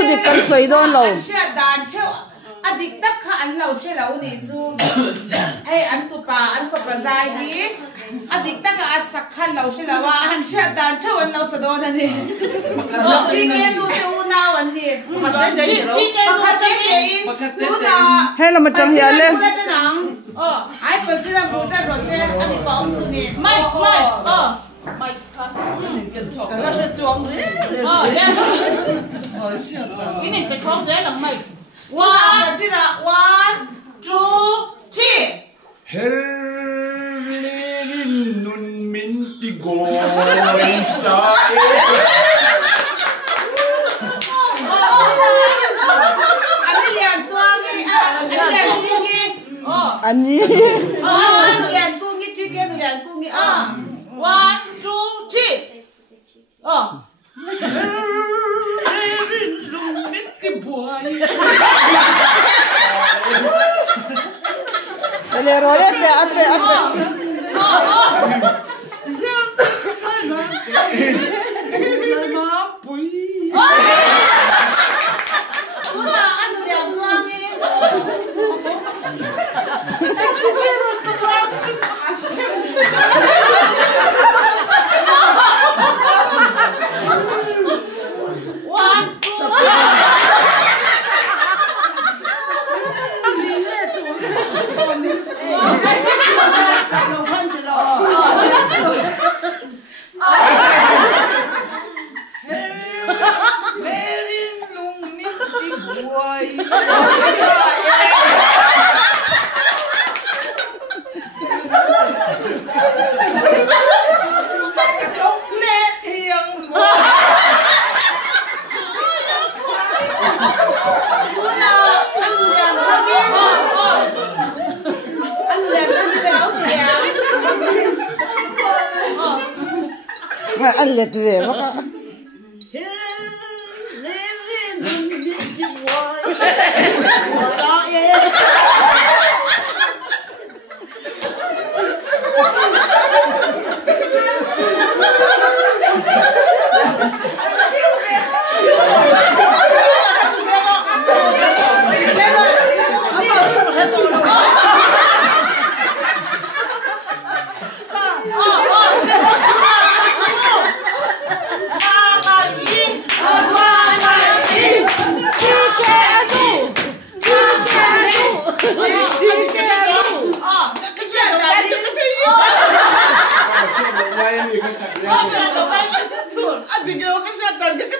su dit kan soi don lo sia dan cheu adik tak kha an lo she lo ni chu hey an tu pa an fa pazai hi adik tak a sak khan lo she lo wa an sia dan cheu an lo sa don ani chi ke nu te u na wan ni chi ke in tu na he la ma tang ya le ai pa sira bu ta ro se ani pa om chu ni mai mai ka ni kan chok la se chuang le ini ke chok je lang mai one 2 3 Herlerin nun mintigo isa ani lian tu ngi tri ke lian tu ngi 1 2 3 le ro le pe ape una an lian tu ngi anh liệt về bác ạ Adik aku kesehatan dia